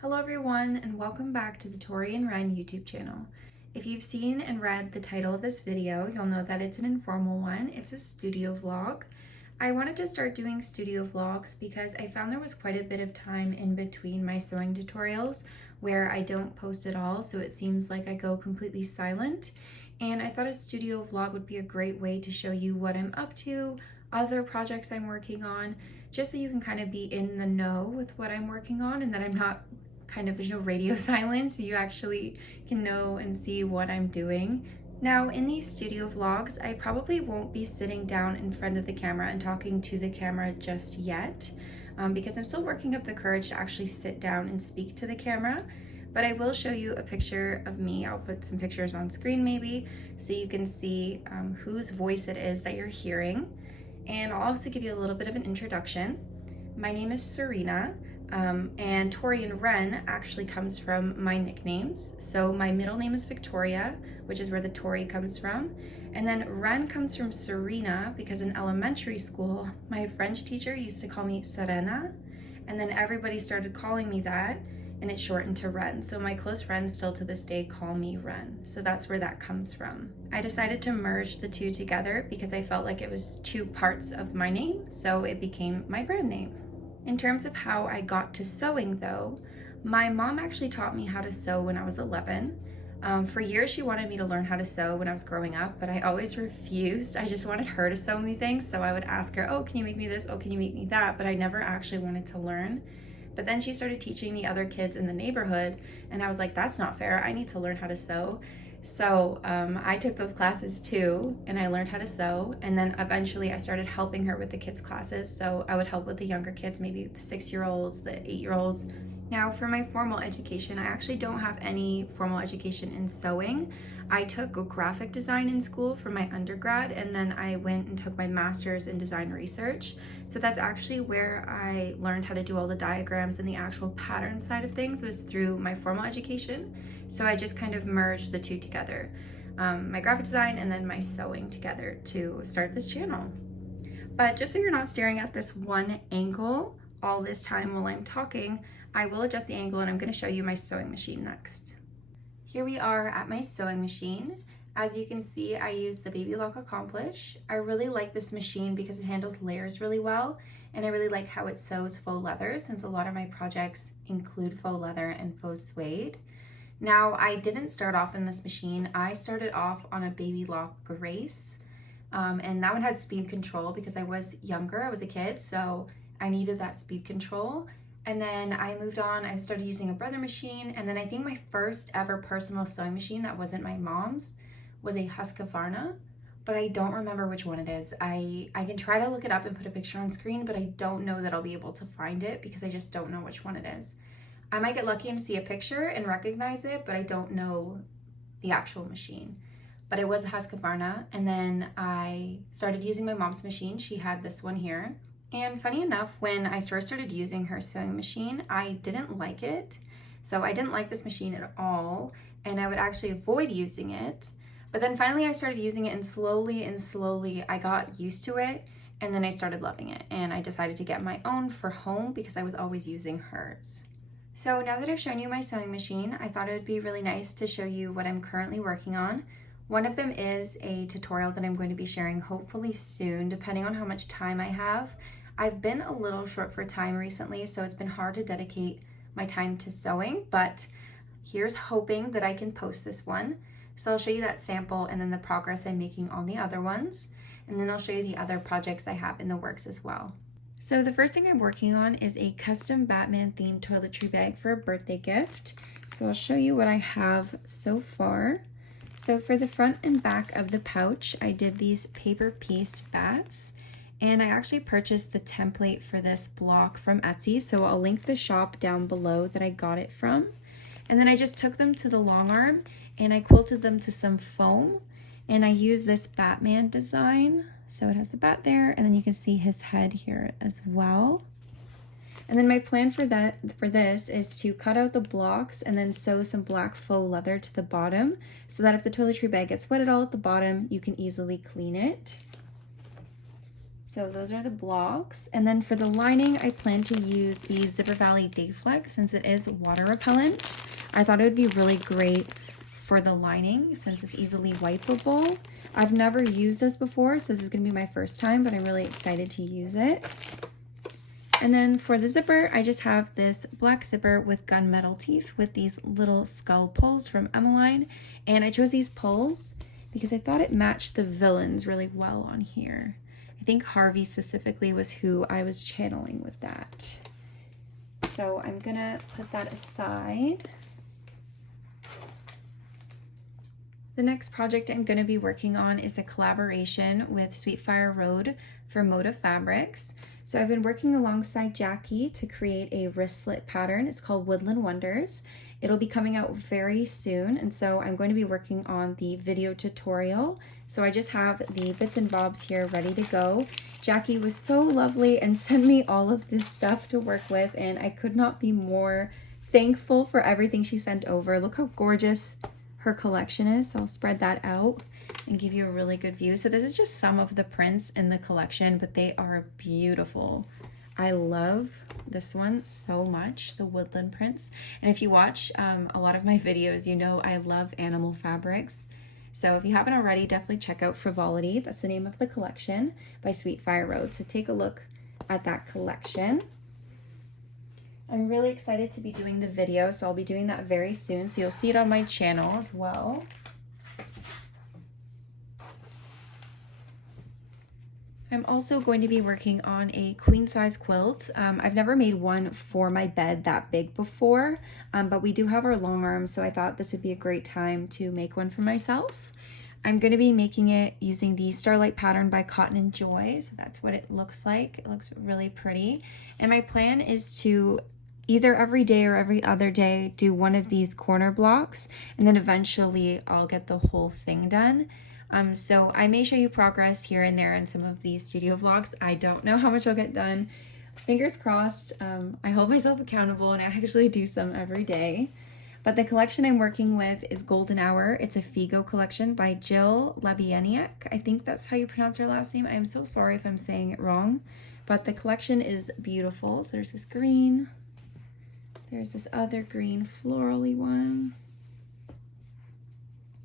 Hello everyone, and welcome back to the Tori and Ren YouTube channel. If you've seen and read the title of this video, you'll know that it's an informal one. It's a studio vlog. I wanted to start doing studio vlogs because I found there was quite a bit of time in between my sewing tutorials where I don't post at all, so it seems like I go completely silent. And I thought a studio vlog would be a great way to show you what I'm up to, other projects I'm working on, just so you can kind of be in the know with what I'm working on and that I'm not there's no radio silence. You actually can know and see what I'm doing. Now, in these studio vlogs, I probably won't be sitting down in front of the camera and talking to the camera just yet, because I'm still working up the courage to actually sit down and speak to the camera. But I will show you a picture of me. I'll put some pictures on screen maybe, so you can see whose voice it is that you're hearing. And I'll also give you a little bit of an introduction. My name is Serena. And Tori and Ren actually comes from my nicknames. So my middle name is Victoria, which is where the Tori comes from. And then Ren comes from Serena because in elementary school, my French teacher used to call me Serena. And then everybody started calling me that, and it shortened to Ren. So my close friends still to this day call me Ren. So that's where that comes from. I decided to merge the two together because I felt like it was two parts of my name, so it became my brand name. In terms of how I got to sewing though, my mom actually taught me how to sew when I was 11. For years she wanted me to learn how to sew when I was growing up, but I always refused. I just wanted her to sew me things, so I would ask her, oh, can you make me this? Oh, can you make me that? But I never actually wanted to learn. But then she started teaching the other kids in the neighborhood, and I was like, that's not fair. I need to learn how to sew. So I took those classes too, and I learned how to sew, and then eventually I started helping her with the kids' classes. So I would help with the younger kids, maybe the 6-year-olds, the 8-year-olds. Now for my formal education, I actually don't have any formal education in sewing. I took graphic design in school for my undergrad, and then I went and took my master's in design research. So that's actually where I learned how to do all the diagrams and the actual pattern side of things, was through my formal education. So I just kind of merged the two together, my graphic design and then my sewing together to start this channel. But just so you're not staring at this one angle all this time while I'm talking, I will adjust the angle and I'm going to show you my sewing machine next. Here we are at my sewing machine. As you can see, I use the Baby Lock Accomplish. I really like this machine because it handles layers really well, and I really like how it sews faux leather, since a lot of my projects include faux leather and faux suede. Now, I didn't start off in this machine. I started off on a Baby Lock Grace, and that one had speed control because I was younger, I was a kid, so I needed that speed control. And then I moved on, I started using a Brother machine, and then I think my first ever personal sewing machine that wasn't my mom's was a Husqvarna, but I don't remember which one it is. I can try to look it up and put a picture on screen, but I don't know that I'll be able to find it because I just don't know which one it is. I might get lucky and see a picture and recognize it, but I don't know the actual machine. But it was a Husqvarna, and then I started using my mom's machine. She had this one here. And funny enough, when I first started using her sewing machine, I didn't like it. So I didn't like this machine at all, and I would actually avoid using it. But then finally I started using it, and slowly I got used to it, and then I started loving it. And I decided to get my own for home because I was always using hers. So now that I've shown you my sewing machine, I thought it would be really nice to show you what I'm currently working on. One of them is a tutorial that I'm going to be sharing hopefully soon, depending on how much time I have. I've been a little short for time recently, so it's been hard to dedicate my time to sewing, but here's hoping that I can post this one. So I'll show you that sample and then the progress I'm making on the other ones, and then I'll show you the other projects I have in the works as well. So the first thing I'm working on is a custom Batman themed toiletry bag for a birthday gift. So I'll show you what I have so far. So for the front and back of the pouch, I did these paper pieced bats. And I actually purchased the template for this block from Etsy, so I'll link the shop down below that I got it from. And then I just took them to the long arm and I quilted them to some foam, and I used this Batman design. So it has the bat there, and then you can see his head here as well. And then my plan for this is to cut out the blocks and then sew some black faux leather to the bottom, so that if the toiletry bag gets wet at all at the bottom, you can easily clean it. So those are the blocks. And then for the lining, I plan to use the Zipper Valley Dayflex since it is water repellent. I thought it would be really great for the lining since it's easily wipeable. I've never used this before, so this is gonna be my first time, but I'm really excited to use it. And then for the zipper, I just have this black zipper with gunmetal teeth with these little skull pulls from Emmeline. And I chose these pulls because I thought it matched the villains really well on here. I think Harvey specifically was who I was channeling with that. So I'm gonna put that aside. The next project I'm gonna be working on is a collaboration with Sweetfire Road for Moda Fabrics. So I've been working alongside Jackie to create a wristlet pattern. It's called Woodland Wonders. It'll be coming out very soon, and so I'm going to be working on the video tutorial. So I just have the bits and bobs here ready to go. Jackie was so lovely and sent me all of this stuff to work with, and I could not be more thankful for everything she sent over. Look how gorgeous her collection is. So I'll spread that out and give you a really good view. So this is just some of the prints in the collection, but they are beautiful. I love this one so much, the woodland prints. And if you watch a lot of my videos, you know I love animal fabrics. So if you haven't already, definitely check out Frivolity. That's the name of the collection by Sweetfire Road. So take a look at that collection. I'm really excited to be doing the video, so I'll be doing that very soon. So you'll see it on my channel as well. I'm also going to be working on a queen size quilt. I've never made one for my bed that big before, but we do have our long arms, so I thought this would be a great time to make one for myself. I'm going to be making it using the Starlight pattern by Cotton & Joy, so that's what it looks like. It looks really pretty. And my plan is to either every day or every other day do one of these corner blocks, and then eventually I'll get the whole thing done. So I may show you progress here and there in some of these studio vlogs. I don't know how much I'll get done. Fingers crossed. I hold myself accountable and I actually do some every day. But the collection I'm working with is Golden Hour. It's a Figo collection by Jill Labieniak. I think that's how you pronounce her last name. I am so sorry if I'm saying it wrong. But the collection is beautiful. So there's this green. There's this other green florally one.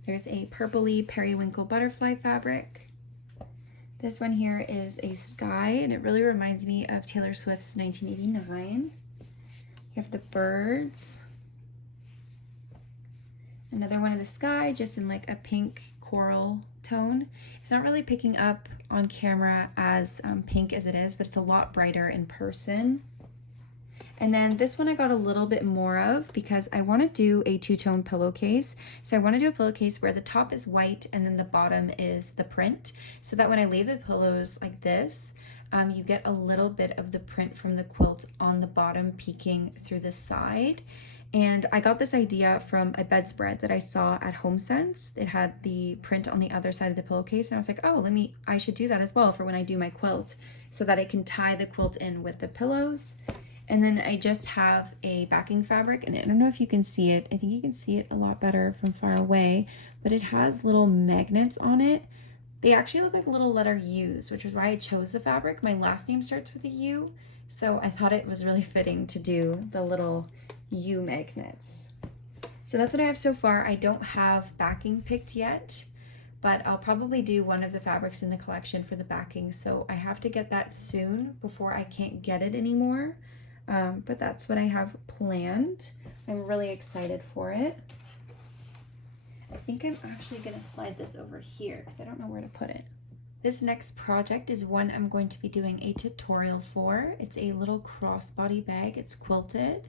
There's a purpley periwinkle butterfly fabric. This one here is a sky, and it really reminds me of Taylor Swift's 1989. You have the birds. Another one of the sky, just in like a pink coral tone. It's not really picking up on camera as pink as it is, but it's a lot brighter in person. And then this one I got a little bit more of because I want to do a two-tone pillowcase. So I want to do a pillowcase where the top is white and then the bottom is the print, so that when I lay the pillows like this, you get a little bit of the print from the quilt on the bottom peeking through the side. And I got this idea from a bedspread that I saw at HomeSense. It had the print on the other side of the pillowcase, and I was like, oh, I should do that as well for when I do my quilt, so that I can tie the quilt in with the pillows. And then I just have a backing fabric, and I don't know if you can see it. I think you can see it a lot better from far away, but it has little magnets on it. They actually look like little letter U's, which is why I chose the fabric. My last name starts with a U, so I thought it was really fitting to do the little U magnets. So that's what I have so far. I don't have backing picked yet, but I'll probably do one of the fabrics in the collection for the backing, so I have to get that soon before I can't get it anymore. But that's what I have planned. I'm really excited for it. I think I'm actually going to slide this over here because I don't know where to put it. This next project is one I'm going to be doing a tutorial for. It's a little crossbody bag. It's quilted.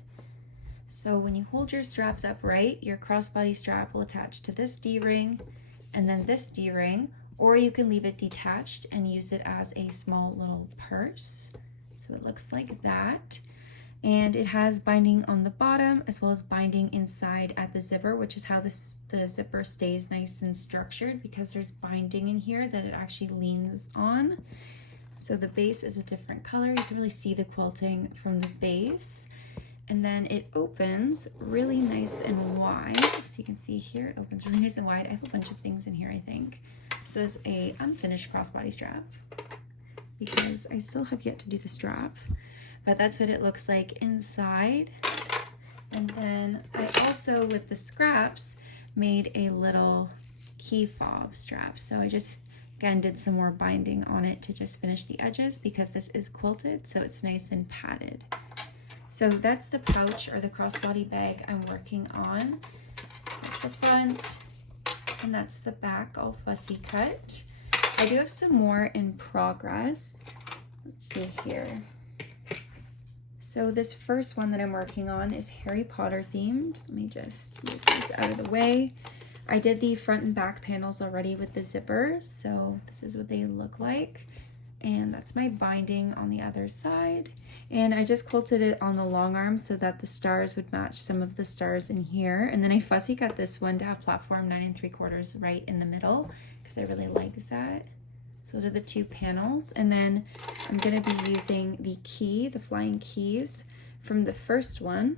So when you hold your straps upright, your crossbody strap will attach to this D-ring and then this D-ring, or you can leave it detached and use it as a small little purse. So it looks like that. And it has binding on the bottom as well as binding inside at the zipper, which is how the zipper stays nice and structured, because there's binding in here that it actually leans on. So the base is a different color. You can really see the quilting from the base. And then it opens really nice and wide. So you can see here, it opens really nice and wide. I have a bunch of things in here, I think. So it's a unfinished crossbody strap. because I still have yet to do the strap, but that's what it looks like inside. And then I also, with the scraps, made a little key fob strap. So I just, again, did some more binding on it to just finish the edges because this is quilted, so it's nice and padded. So that's the pouch or the crossbody bag I'm working on. That's the front, and that's the back, all fussy cut. I do have some more in progress. Let's see here. So this first one that I'm working on is Harry Potter themed. Let me just move these out of the way. I did the front and back panels already with the zippers, so this is what they look like. And that's my binding on the other side. And I just quilted it on the long arm so that the stars would match some of the stars in here. And then I fussy cut this one to have platform 9 3/4 right in the middle because I really like that. So those are the two panels. And then I'm gonna be using the key, the flying keys from the first one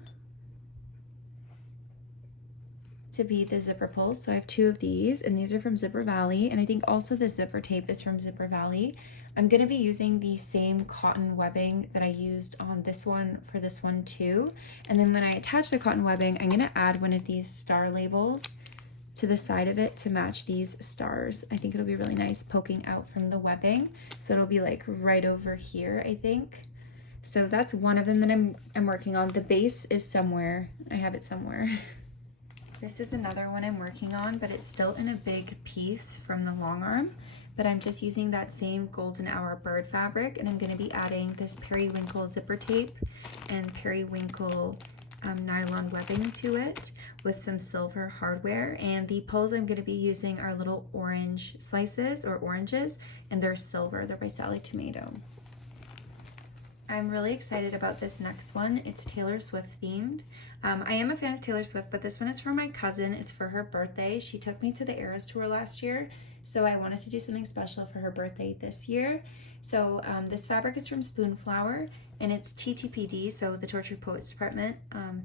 to be the zipper pulls. So I have 2 of these, and these are from Zipper Valley. And I think also the zipper tape is from Zipper Valley. I'm gonna be using the same cotton webbing that I used on this one for this one too. And then when I attach the cotton webbing, I'm gonna add one of these star labels to the side of it to match these stars. I think it'll be really nice poking out from the webbing. So it'll be like right over here, I think. So that's one of them that I'm working on. The base is somewhere. I have it somewhere. This is another one I'm working on, but it's still in a big piece from the long arm. But I'm just using that same golden hour bird fabric, and I'm gonna be adding this periwinkle zipper tape and periwinkle nylon webbing to it with some silver hardware. And the pulls I'm going to be using are little orange slices or oranges, and they're silver. They're by Sally Tomato. I'm really excited about this next one. It's Taylor Swift themed. I am a fan of Taylor Swift, but this one is for my cousin. It's for her birthday. She took me to the Eras tour last year, so I wanted to do something special for her birthday this year. So this fabric is from Spoonflower, and it's TTPD, so the Tortured Poets Department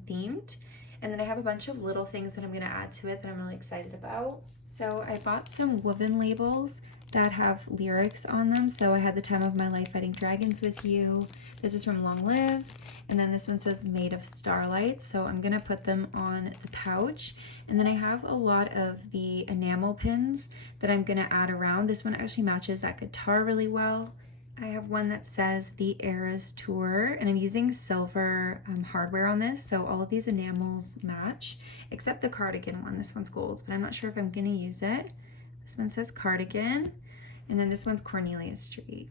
themed. And then I have a bunch of little things that I'm gonna add to it that I'm really excited about. So I bought some woven labels that have lyrics on them. So I had the time of my life fighting dragons with you. This is from Long Live. And then this one says made of starlight. So I'm gonna put them on the pouch. And then I have a lot of the enamel pins that I'm gonna add around. This one actually matches that guitar really well. I have one that says the Eras Tour, and I'm using silver hardware on this, so all of these enamels match, except the cardigan one. This one's gold, but I'm not sure if I'm gonna use it. This one says cardigan, and then this one's Cornelia Street.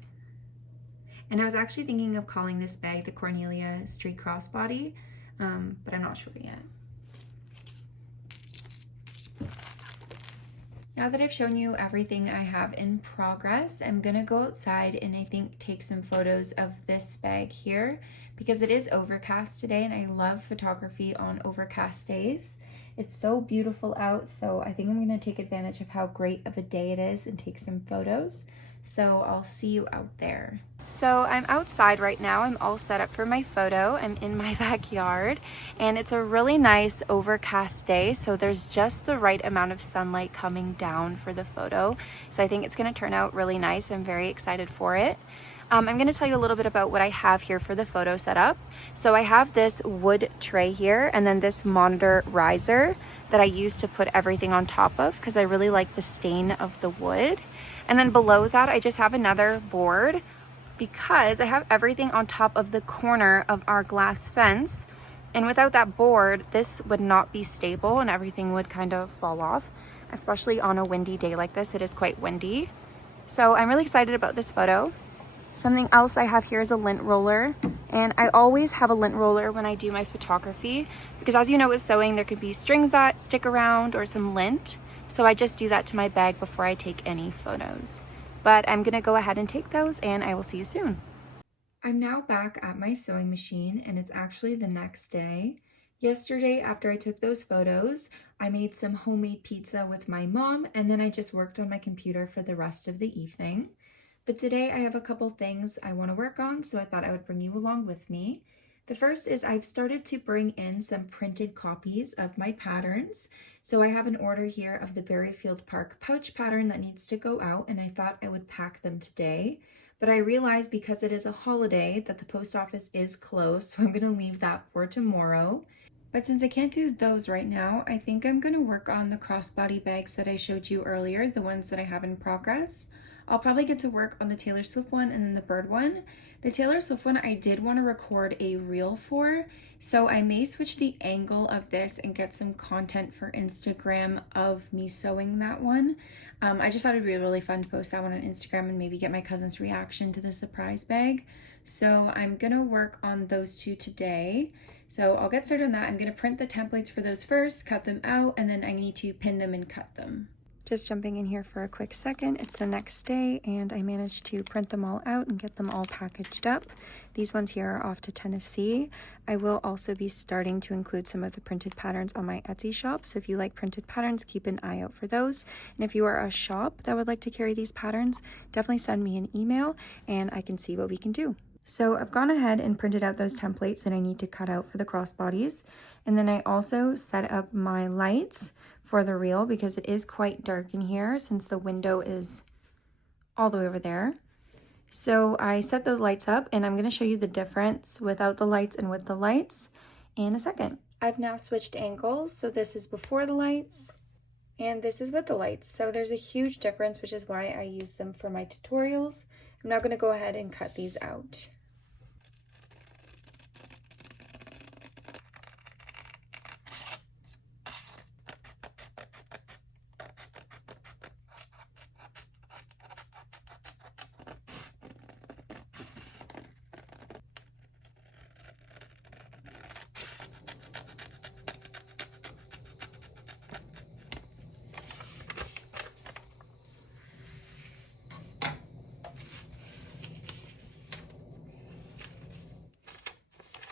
And I was actually thinking of calling this bag the Cornelia Street Crossbody, but I'm not sure yet. Now that I've shown you everything I have in progress, I'm gonna go outside and I think take some photos of this bag here because it is overcast today, and I love photography on overcast days. It's so beautiful out, so I think I'm gonna take advantage of how great of a day it is and take some photos. So I'll see you out there. So I'm outside right now. I'm all set up for my photo. I'm in my backyard, and it's a really nice overcast day, so there's just the right amount of sunlight coming down for the photo. So I think it's gonna turn out really nice. I'm very excited for it. I'm gonna tell you a little bit about what I have here for the photo setup. So I have this wood tray here, and then this monitor riser that I use to put everything on top of because I really like the stain of the wood. And then below that, I just have another board because I have everything on top of the corner of our glass fence. And without that board, this would not be stable and everything would kind of fall off, especially on a windy day like this. It is quite windy. So I'm really excited about this photo. Something else I have here is a lint roller, and I always have a lint roller when I do my photography because, as you know, with sewing there could be strings that stick around or some lint, so I just do that to my bag before I take any photos. But I'm gonna go ahead and take those, and I will see you soon. I'm now back at my sewing machine, and it's actually the next day. Yesterday, after I took those photos, I made some homemade pizza with my mom, and then I just worked on my computer for the rest of the evening. But today I have a couple things I want to work on, so I thought I would bring you along with me. The first is I've started to bring in some printed copies of my patterns. So I have an order here of the Berryfield Park pouch pattern that needs to go out, and I thought I would pack them today. but I realized because it is a holiday that the post office is closed, so I'm gonna leave that for tomorrow. But since I can't do those right now, I think I'm gonna work on the crossbody bags that I showed you earlier, the ones that I have in progress. I'll probably get to work on the Taylor Swift one and then the bird one. The Taylor Swift one I did want to record a reel for, so I may switch the angle of this and get some content for Instagram of me sewing that one. I just thought it'd be really fun to post that one on Instagram and maybe get my cousin's reaction to the surprise bag. So I'm gonna work on those two today. So I'll get started on that. I'm gonna print the templates for those first, cut them out, and then I need to pin them and cut them. Just jumping in here for a quick second. It's the next day and I managed to print them all out and get them all packaged up. These ones here are off to Tennessee. I will also be starting to include some of the printed patterns on my Etsy shop. So if you like printed patterns, keep an eye out for those. And if you are a shop that would like to carry these patterns, definitely send me an email and I can see what we can do. So I've gone ahead and printed out those templates that I need to cut out for the crossbodies. And then I also set up my lights for the reel because it is quite dark in here since the window is all the way over there. So I set those lights up and I'm going to show you the difference without the lights and with the lights in a second. I've now switched angles, so this is before the lights and this is with the lights. So there's a huge difference, which is why I use them for my tutorials. I'm now going to go ahead and cut these out.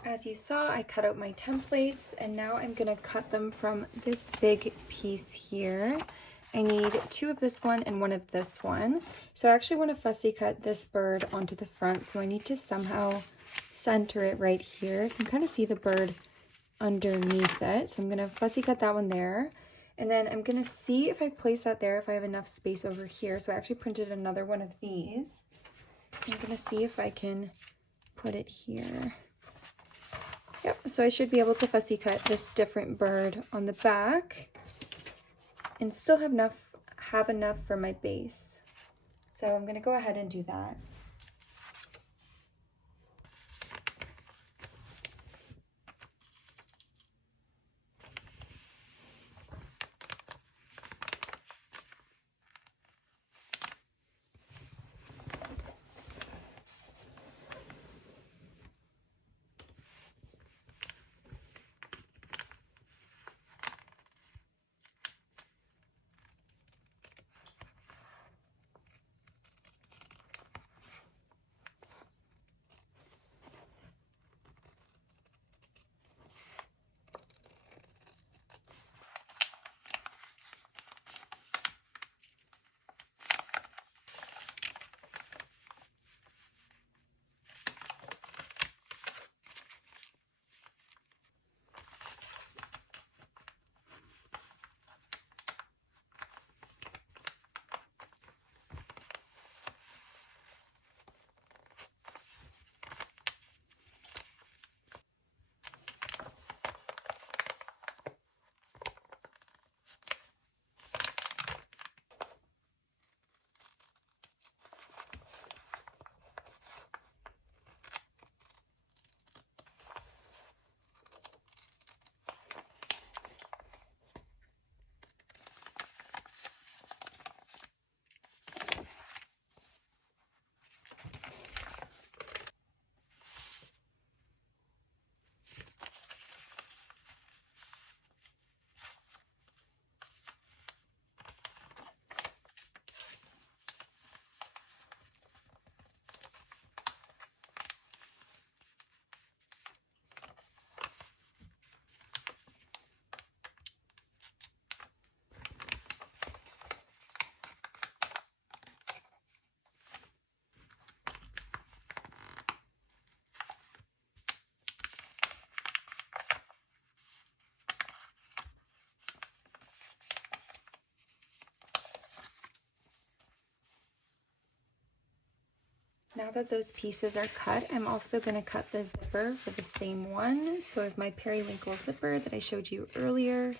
As you saw, I cut out my templates and now I'm gonna cut them from this big piece here. I need 2 of this one and 1 of this one. So I actually want to fussy cut this bird onto the front, so I need to somehow center it right here. You can kind of see the bird underneath it. So I'm gonna fussy cut that one there. And then I'm gonna see if I place that there, if I have enough space over here. So I actually printed another one of these. I'm gonna see if I can put it here. Yep, so I should be able to fussy cut this different bird on the back and still have enough for my base. So I'm gonna go ahead and do that. Now that those pieces are cut, I'm also going to cut the zipper for the same one. So I have my periwinkle zipper that I showed you earlier.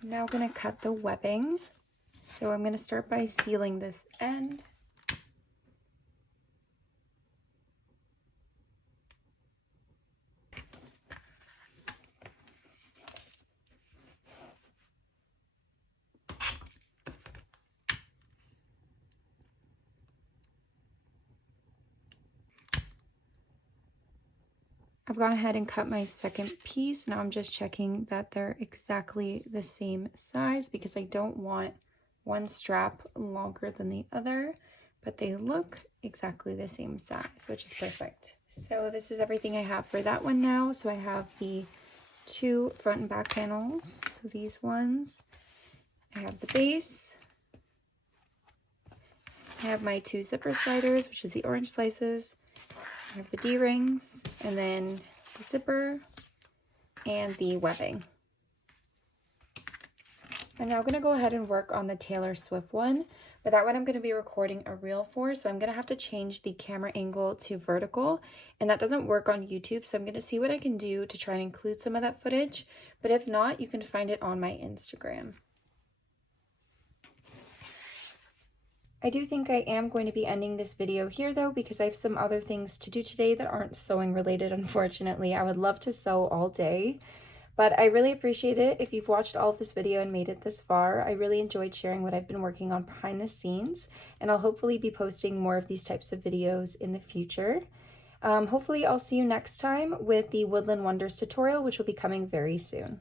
I'm now going to cut the webbing. So I'm going to start by sealing this end. I've gone ahead and cut my second piece. Now I'm just checking that they're exactly the same size because I don't want one strap longer than the other, but they look exactly the same size, which is perfect. So this is everything I have for that one now. So I have the 2 front and back panels. So these ones, I have the base. I have my 2 zipper sliders, which is the orange slices. I have the D-rings, and then the zipper and the webbing. I'm now going to go ahead and work on the Taylor Swift one, but that one I'm going to be recording a reel for, so I'm going to have to change the camera angle to vertical, and that doesn't work on YouTube, so I'm going to see what I can do to try and include some of that footage, but if not, you can find it on my Instagram. I do think I am going to be ending this video here though, because I have some other things to do today that aren't sewing related, unfortunately. I would love to sew all day, but I really appreciate it if you've watched all of this video and made it this far. I really enjoyed sharing what I've been working on behind the scenes, and I'll hopefully be posting more of these types of videos in the future. Hopefully I'll see you next time with the Woodland Wonders tutorial, which will be coming very soon.